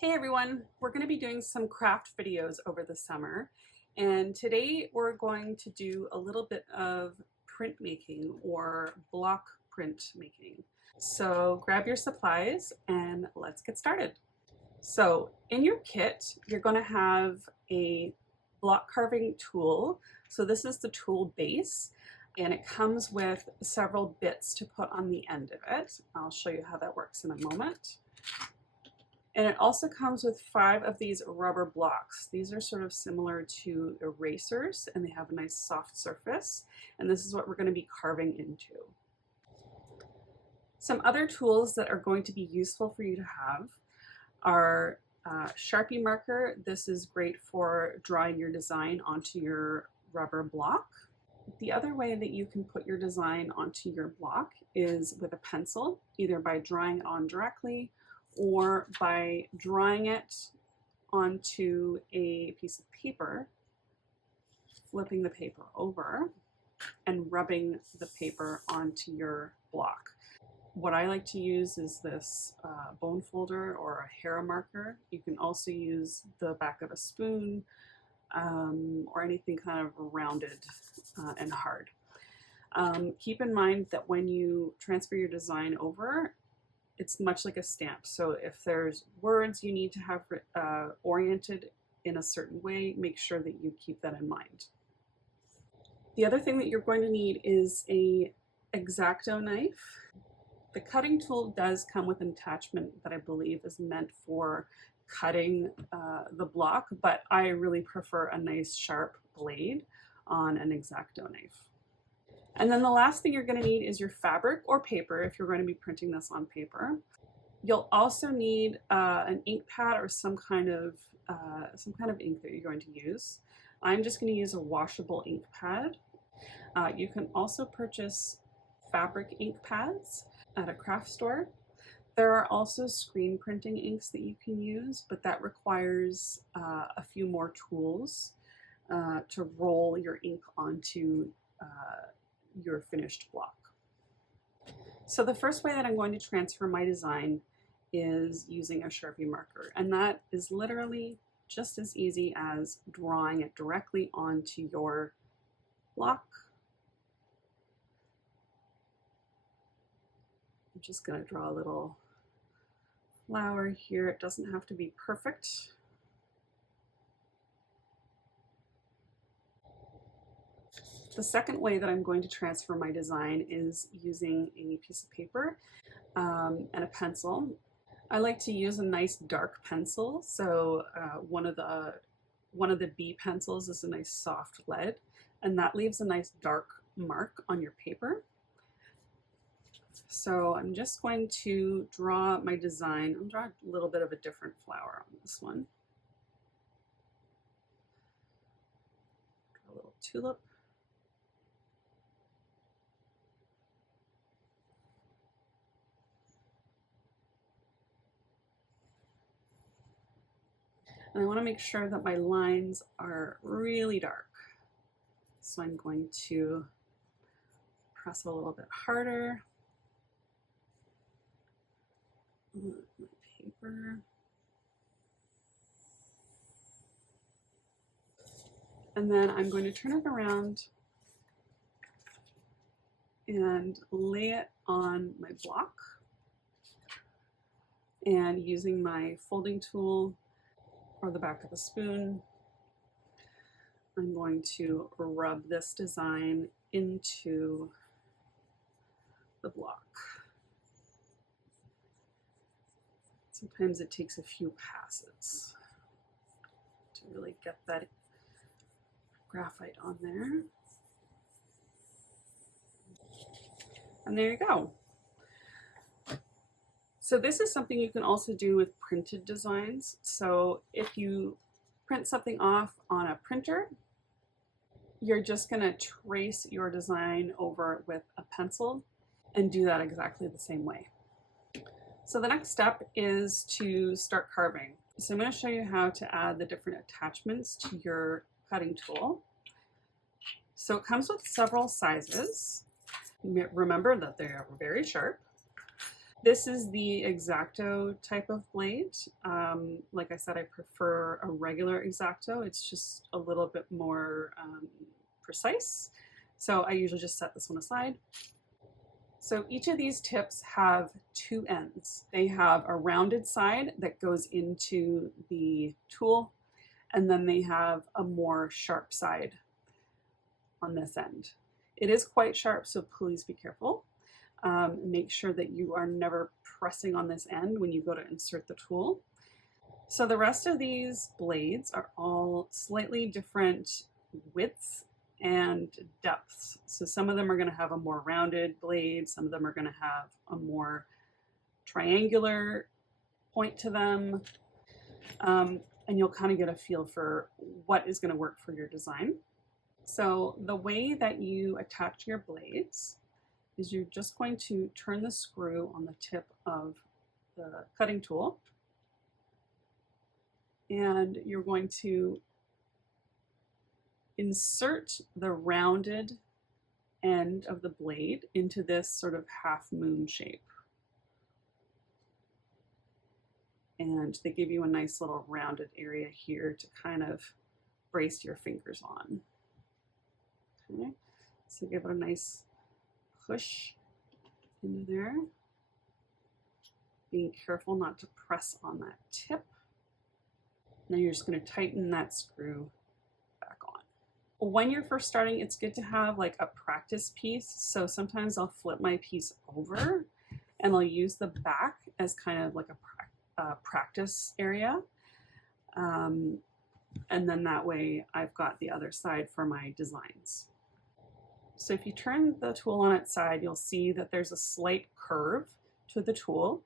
Hey everyone, we're going to be doing some craft videos over the summer, and today we're going to do a little bit of printmaking or block print making. So grab your supplies and let's get started. So in your kit, you're going to have a block carving tool. So this is the tool base, and it comes with several bits to put on the end of it. I'll show you how that works in a moment. And it also comes with 5 of these rubber blocks. These are sort of similar to erasers, and they have a nice soft surface. And this is what we're going to be carving into. Some other tools that are going to be useful for you to have are Sharpie marker. This is great for drawing your design onto your rubber block. The other way that you can put your design onto your block is with a pencil, either by drawing it on directly or by drawing it onto a piece of paper, flipping the paper over, and rubbing the paper onto your block. What I like to use is this bone folder or a hair marker. You can also use the back of a spoon or anything kind of rounded and hard. Keep in mind that when you transfer your design over, it's much like a stamp. So if there's words you need to have oriented in a certain way, make sure that you keep that in mind. The other thing that you're going to need is a X-Acto knife. The cutting tool does come with an attachment that I believe is meant for cutting the block, but I really prefer a nice sharp blade on an X-Acto knife. And then the last thing you're going to need is your fabric or paper if you're going to be printing this on paper. You'll also need an ink pad or some kind of ink that you're going to use. I'm just going to use a washable ink pad. You can also purchase fabric ink pads at a craft store. There are also screen printing inks that you can use, but that requires a few more tools to roll your ink onto your finished block. So the first way that I'm going to transfer my design is using a Sharpie marker, and that is literally just as easy as drawing it directly onto your block. I'm just going to draw a little flower here. It doesn't have to be perfect. The second way that I'm going to transfer my design is using a piece of paper and a pencil. I like to use a nice dark pencil. So one of the B pencils is a nice soft lead, and that leaves a nice dark mark on your paper. So I'm just going to draw my design. I'll draw a little bit of a different flower on this one. Draw a little tulip. And I want to make sure that my lines are really dark. So I'm going to press a little bit harder on my paper. And then I'm going to turn it around and lay it on my block. And using my folding tool or the back of a spoon, I'm going to rub this design into the block. Sometimes it takes a few passes to really get that graphite on there. And there you go. So this is something you can also do with printed designs. So if you print something off on a printer, you're just going to trace your design over with a pencil and do that exactly the same way. So the next step is to start carving. So I'm going to show you how to add the different attachments to your cutting tool. So it comes with several sizes. Remember that they are very sharp. This is the X-Acto type of blade. Like I said, I prefer a regular X-Acto. It's just a little bit more precise. So I usually just set this one aside. So each of these tips have two ends. They have a rounded side that goes into the tool, and then they have a more sharp side on this end. It is quite sharp, so please be careful. Make sure that you are never pressing on this end when you go to insert the tool. So the rest of these blades are all slightly different widths and depths. So some of them are going to have a more rounded blade, some of them are going to have a more triangular point to them, and you'll kind of get a feel for what is going to work for your design. So the way that you attach your blades is you're just going to turn the screw on the tip of the cutting tool, and you're going to insert the rounded end of the blade into this sort of half moon shape. And they give you a nice little rounded area here to kind of brace your fingers on. Okay, so give it a nice push into there. Being careful not to press on that tip. Now you're just going to tighten that screw back on. When you're first starting, it's good to have like a practice piece. So sometimes I'll flip my piece over and I'll use the back as kind of like a practice area. And then that way I've got the other side for my designs. So if you turn the tool on its side, you'll see that there's a slight curve to the tool.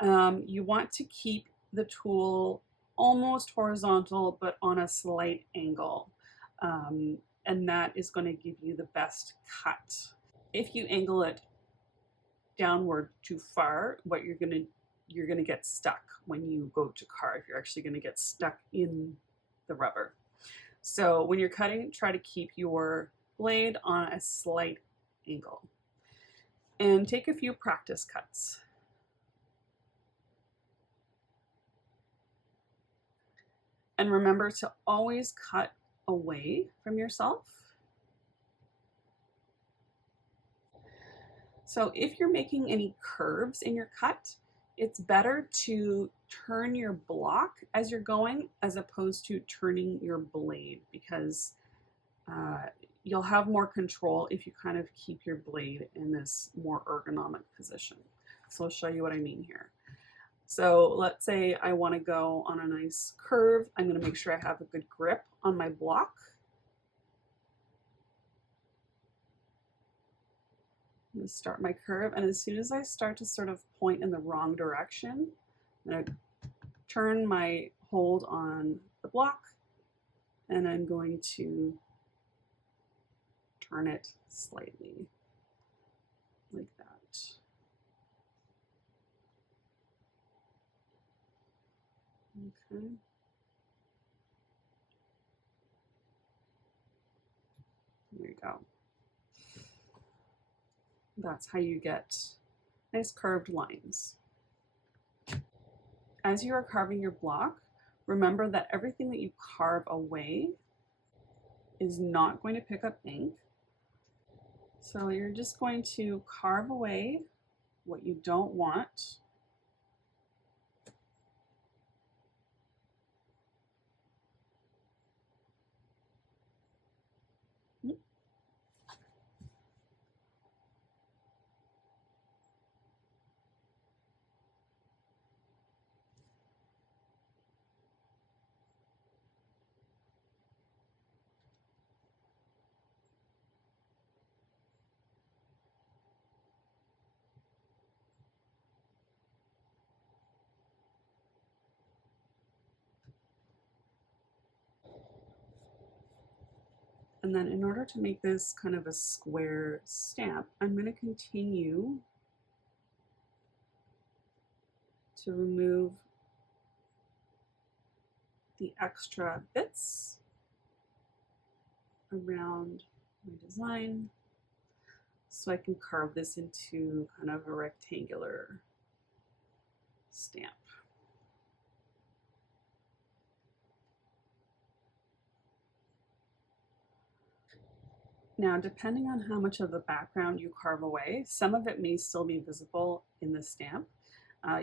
You want to keep the tool almost horizontal, but on a slight angle. And that is going to give you the best cut. If you angle it downward too far, what you're going to get stuck when you go to carve. You're actually going to get stuck in the rubber. So when you're cutting, try to keep your blade on a slight angle. And take a few practice cuts. And remember to always cut away from yourself. So if you're making any curves in your cut, it's better to turn your block as you're going as opposed to turning your blade, because you'll have more control if you kind of keep your blade in this more ergonomic position. So I'll show you what I mean here. So let's say I want to go on a nice curve. I'm going to make sure I have a good grip on my block. I'm going to start my curve, and as soon as I start to sort of point in the wrong direction, I'm going to turn my hold on the block, and I'm going to turn it slightly like that. Okay. There you go. That's how you get nice curved lines. As you are carving your block, remember that everything that you carve away is not going to pick up ink. So you're just going to carve away what you don't want. And then in order to make this kind of a square stamp, I'm going to continue to remove the extra bits around my design. so I can carve this into kind of a rectangular stamp. Now, depending on how much of the background you carve away, some of it may still be visible in the stamp.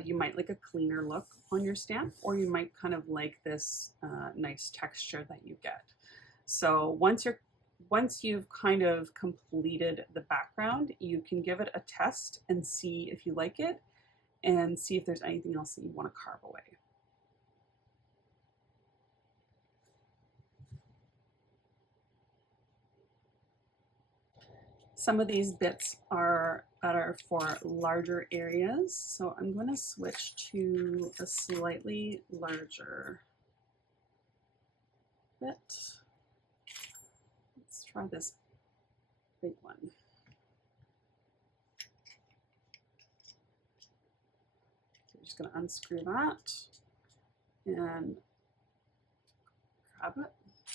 You might like a cleaner look on your stamp, or you might kind of like this nice texture that you get. So once you've kind of completed the background, you can give it a test and see if you like it, and see if there's anything else that you want to carve away. Some of these bits are better for larger areas, so I'm going to switch to a slightly larger bit. Let's try this big one. So I'm just going to unscrew that and grab it,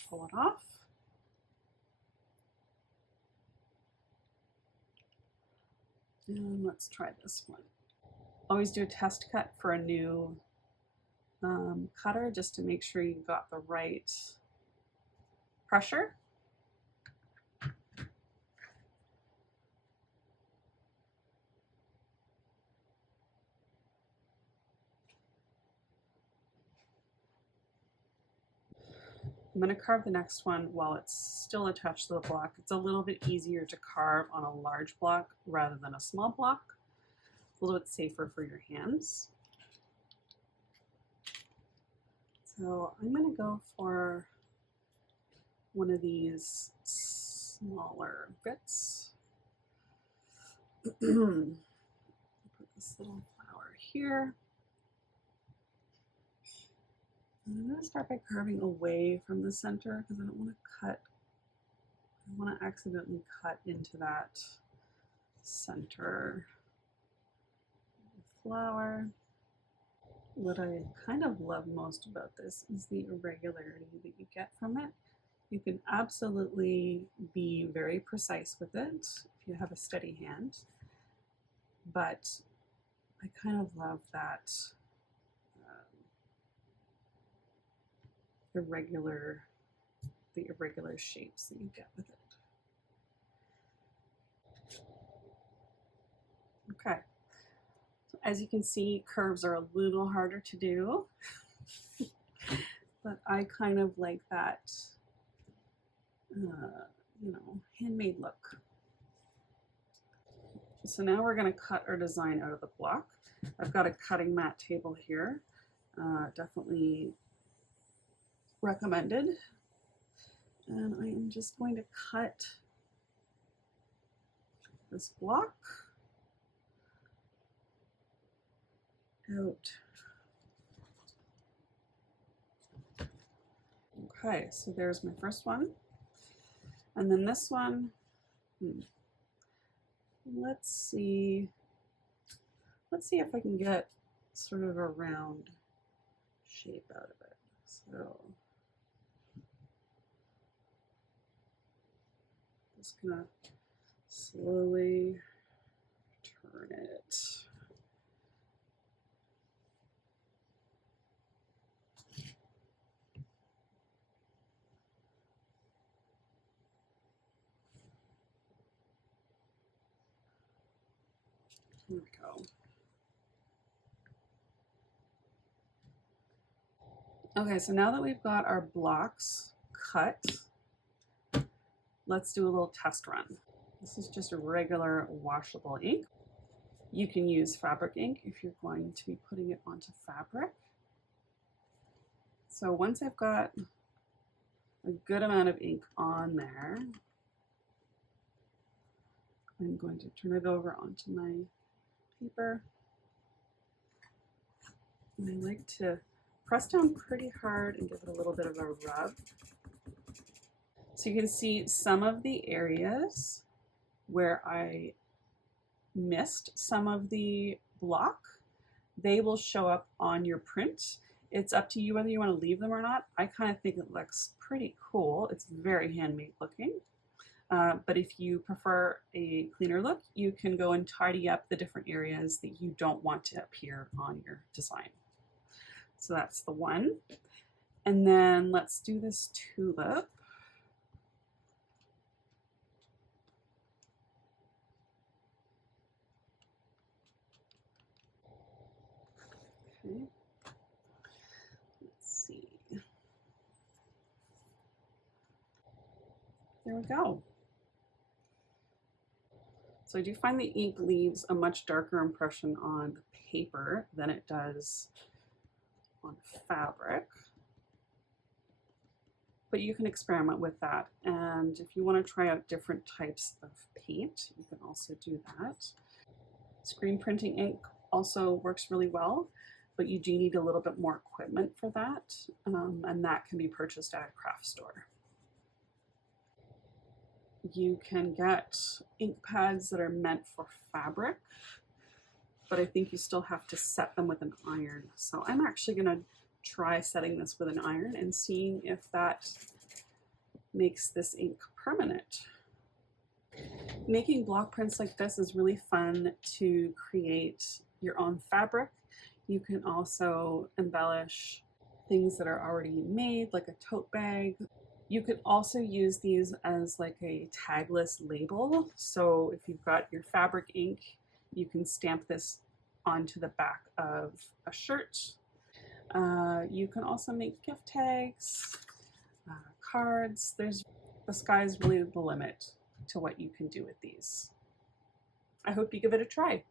pull it off. And let's try this one. Always do a test cut for a new cutter, just to make sure you've got the right pressure. I'm going to carve the next one while it's still attached to the block. It's a little bit easier to carve on a large block rather than a small block. It's a little bit safer for your hands. So I'm going to go for one of these smaller bits. Put this little flower here. I'm going to start by carving away from the center because I don't want to cut, I want to accidentally cut into that center flower. What I kind of love most about this is the irregularity that you get from it. You can absolutely be very precise with it if you have a steady hand, but I kind of love that the irregular shapes that you get with it. Okay, so as you can see, curves are a little harder to do, but I kind of like that, you know, handmade look. So now we're going to cut our design out of the block. I've got a cutting mat table here, definitely recommended, and I am just going to cut this block out. Okay, so there's my first one, and then this one, let's see if I can get sort of a round shape out of it. So just gonna slowly turn it. Here we go. Okay, so now that we've got our blocks cut, let's do a little test run. This is just a regular washable ink. You can use fabric ink if you're going to be putting it onto fabric. So once I've got a good amount of ink on there, I'm going to turn it over onto my paper. And I like to press down pretty hard and give it a little bit of a rub. So you can see some of the areas where I missed some of the block, they will show up on your print. It's up to you whether you want to leave them or not. I kind of think it looks pretty cool. It's very handmade looking. But if you prefer a cleaner look, you can go and tidy up the different areas that you don't want to appear on your design. So that's the one. And then let's do this tulip. Okay. Let's see. There we go. So I do find the ink leaves a much darker impression on the paper than it does on fabric. But you can experiment with that. And if you want to try out different types of paint, you can also do that. Screen printing ink also works really well, but you do need a little bit more equipment for that. And that can be purchased at a craft store. You can get ink pads that are meant for fabric, but I think you still have to set them with an iron. So I'm actually going to try setting this with an iron and seeing if that makes this ink permanent. Making block prints like this is really fun to create your own fabric. You can also embellish things that are already made, like a tote bag. You could also use these as like a tagless label. So if you've got your fabric ink, you can stamp this onto the back of a shirt. You can also make gift tags, cards. The sky's really the limit to what you can do with these. I hope you give it a try.